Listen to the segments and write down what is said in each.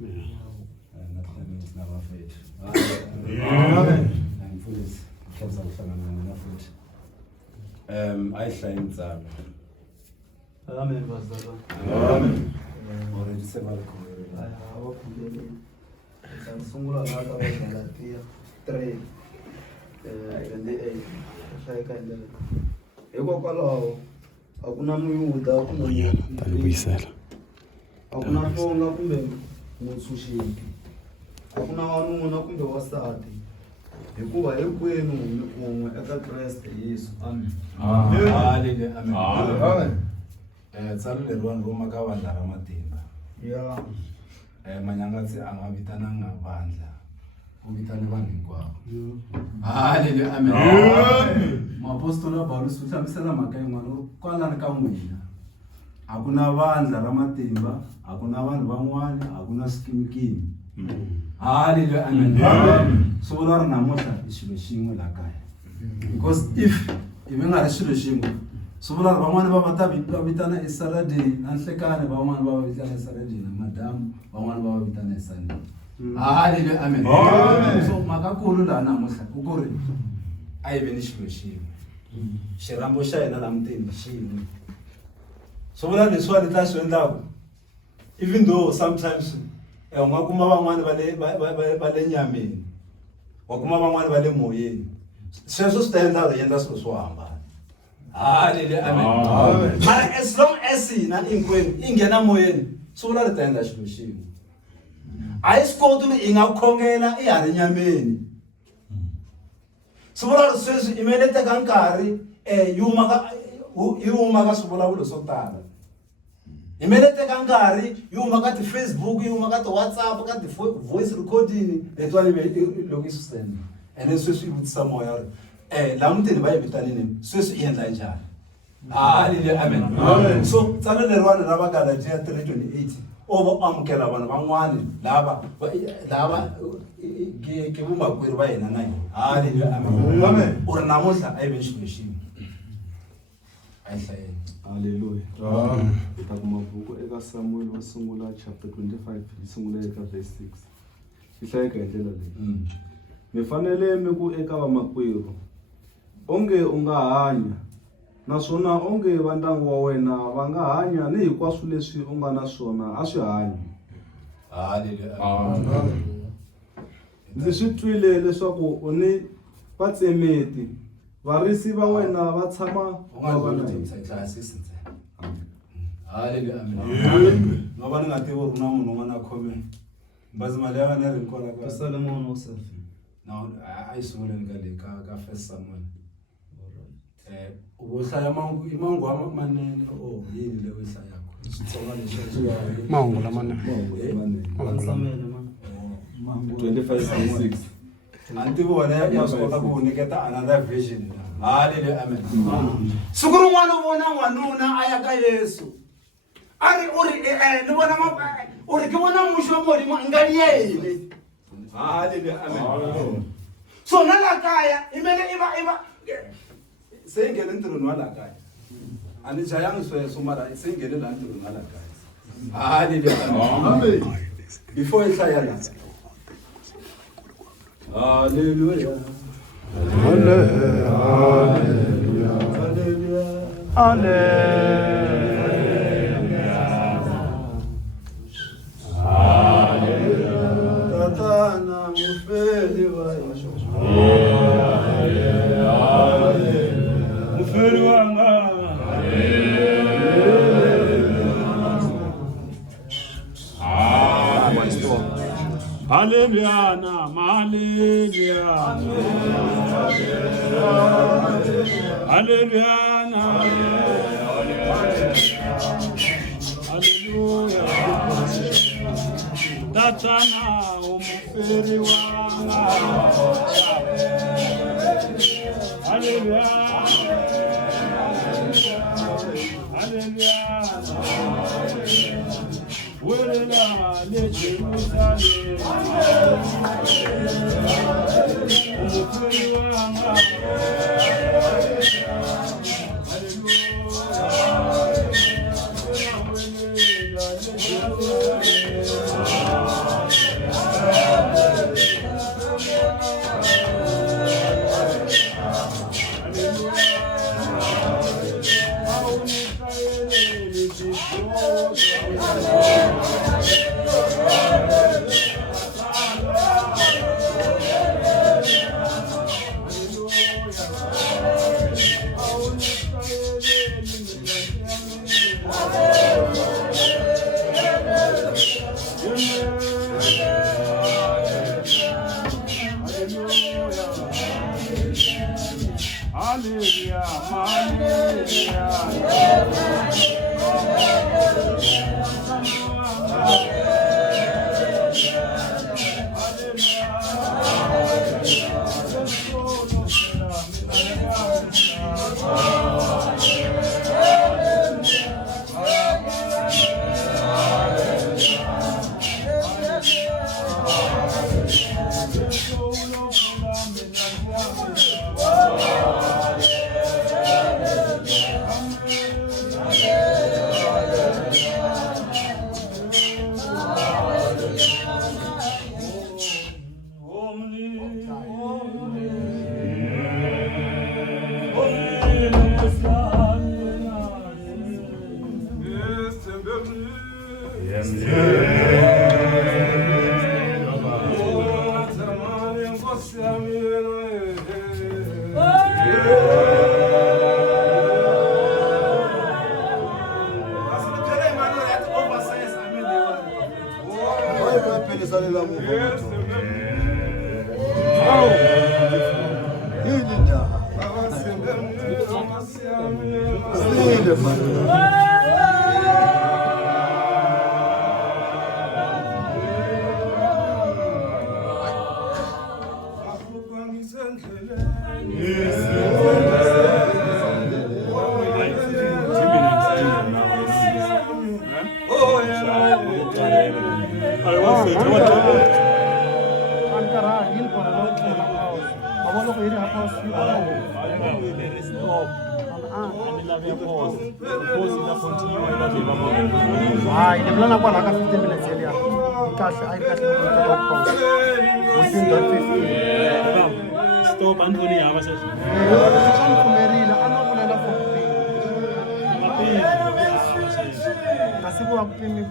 Nothing is never afraid. Amen. I'm full of cancer and afraid. I shine Zab. Amen, Pastor. Amen. Already several sungula ngaka Galatia 3 28 hlaya ndlela hikokwalaho a ku na muyuda kumbe a ku na nhlonga kumbe mutshunxeki a ku na wanuna kumbe wasati hikuva hinkwenu mi kun'we eka Kreste Yesu. Amen. Hallelujah. Amen. Tsalo leriwani ro maka vandla ra matimba. Yeah. Manyangatsi a nga vitananga vandla ku vitane vanhu hinkwavo. Hallelujah. Amen. Maapostoli Paulus u hlamusela mhaka yin'wana kwalani ka n'wina a ku na vandla ra matimba, a ku na vanhu van'wana, a ku na swikimikimi. Hallelujah. Amen. So vula ri namuntlha i xilo xin'we laha kaya, because if mi nga ri xilo xin'we so vula ri van'wana va vitana esaladini na nhlekani, van'wana va vitana esaladini na madamu, van'wana va vitana eSunday. Hallelujah. Amen. So makakulu laha namuntlha u ku ri a yi ve ni xilo xin'we, xirambo xa hina laha mutini xin'we. So vula leswiwani tla swi endlaku, even though sometimes u nga kuma van'wana va le nyameni, wa kuma van'wana va le moyeni, sweswo swi ta endla hi endla swilo swo hambana. Hallelujah. Amen. Mara as long as hina hinkwenu i nghena moyeni swi vula ri ta endla xilo xin'we. A yi swi koti ku i nga khongela i ha ri nyameni, swi vula ri sweswi i mele teka nkarhi yi huma ka swivulavulo swo tala, hi mele teka nkarhi yi huma ka ti-Facebook, yi huma ka ti-WhatsApp, ka ti-voice recording letiwani loko i swi senda, and then sweswi i vutisa moya ri laha mutini va yi vitanini sweswi i endla njhani. Hallelujah. Amen. So tsalo leriwani ra va Galatia 3:28 o vo amukela vanhu van'wani lava ke vumakwerhu va hina na hina. Hallelujah. Amen. U ri namuntlha a yi ve xilo xin'we, a yi hlayeni. Hallelujah. Hi ta kuma buku eka Samuel wa sungula chapter 25 hi sungula eka verse 6. Hi hlayeka hi ndlela leyi. Mi fanele mi ku eka vamakwerhu onge u nga hanya, naswona onge va ndyangu wa wena va nga hanya ni hinkwaswo leswi u nga na swona a swi hanyi. Hallelujah. Ndzi swi twile leswaku u ni vatsemeti, varisi va wena va tshama va va na hina. Hallelujah. Amen. No va ni nga tivi ku na munhu un'wana a khome bazi mali ya vana ri nkola ka Solomon himself. no a yi sunguleni ka le ka First Samuel. U hlaya mangu manene o yini leyi u hlayaka switsonga leswi mahungu lamanene. Samuel man. 25:6. a ntivo wena ya swi kota ku nyiketa another vision. Hallelujah. Amen. Siku rin'wana u vona n'wanuna a ya ka Yesu a ri ni vona u ri ke vona muxo wa Modimo nga ni yini. Hallelujah. Amen. So na la kaya i mele i va se yi nghene ntirhweni wa laha kaya, a ni jayangi sweswo mara se yi nghene laha ntirhweni wa laha kaya. Hallelujah. Before yi hlaya la hallelujah. Tatana mufeli wa mufeli wanga. Hallelujah, hallelujah. Hallelujah. Hallelujah. Tatana umuferi wanga. Hallelujah. Hallelujah. Wela le Jerusalem. Umuferi wanga. Hallelujah. phele salela muva yini jaha sile manje Ai, de plana kwa laka 15 minutes earlier. Kahle, ai kahle kwa pause. Within that 15. Stop Anthony hava sasa. Sana kumerile, anakulela for kupima. Kasibu akupimi.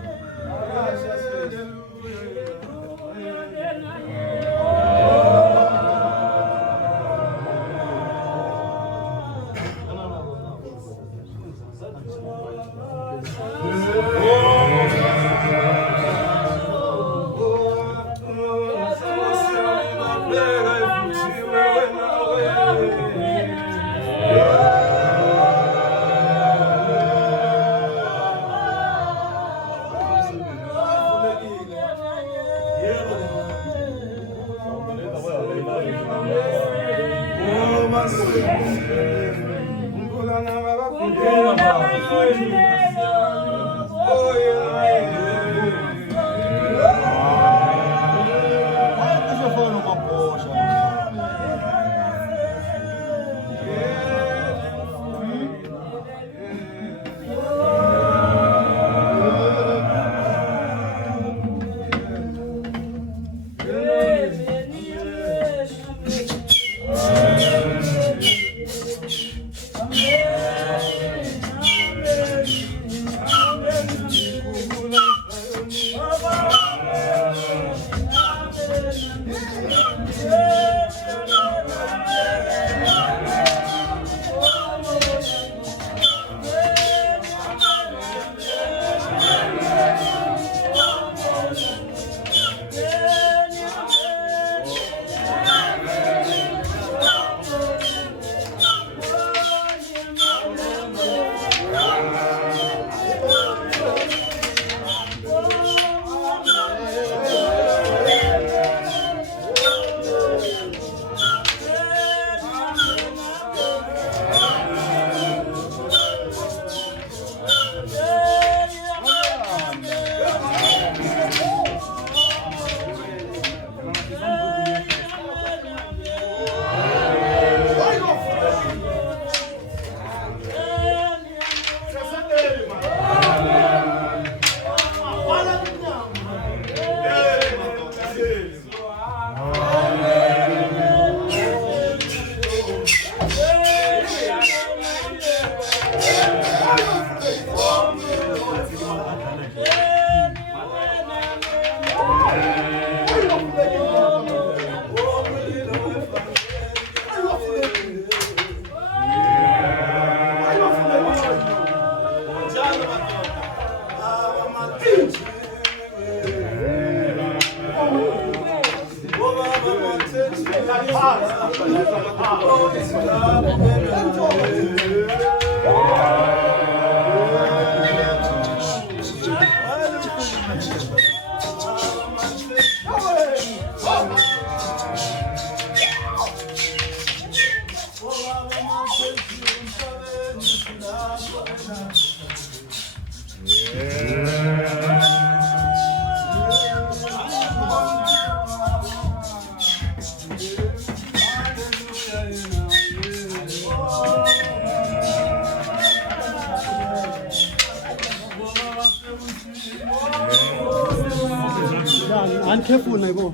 Careful, Naibo.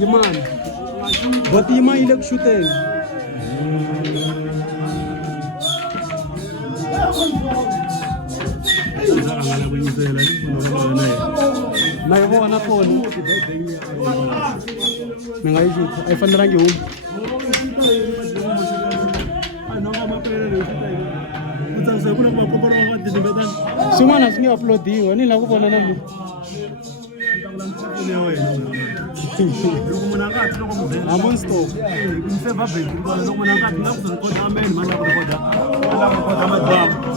Yaman. But Yama ilak shooting. Naibo anak pun. Mengai shoot. I found rangi home. Semua nasi ni upload di. Ini lagu pun nama. pfune wena loko munhu a nga hatli loko mudeni I'm stop. ni favor bank loko munhu a nga hatli la ku record amen mara ku record madam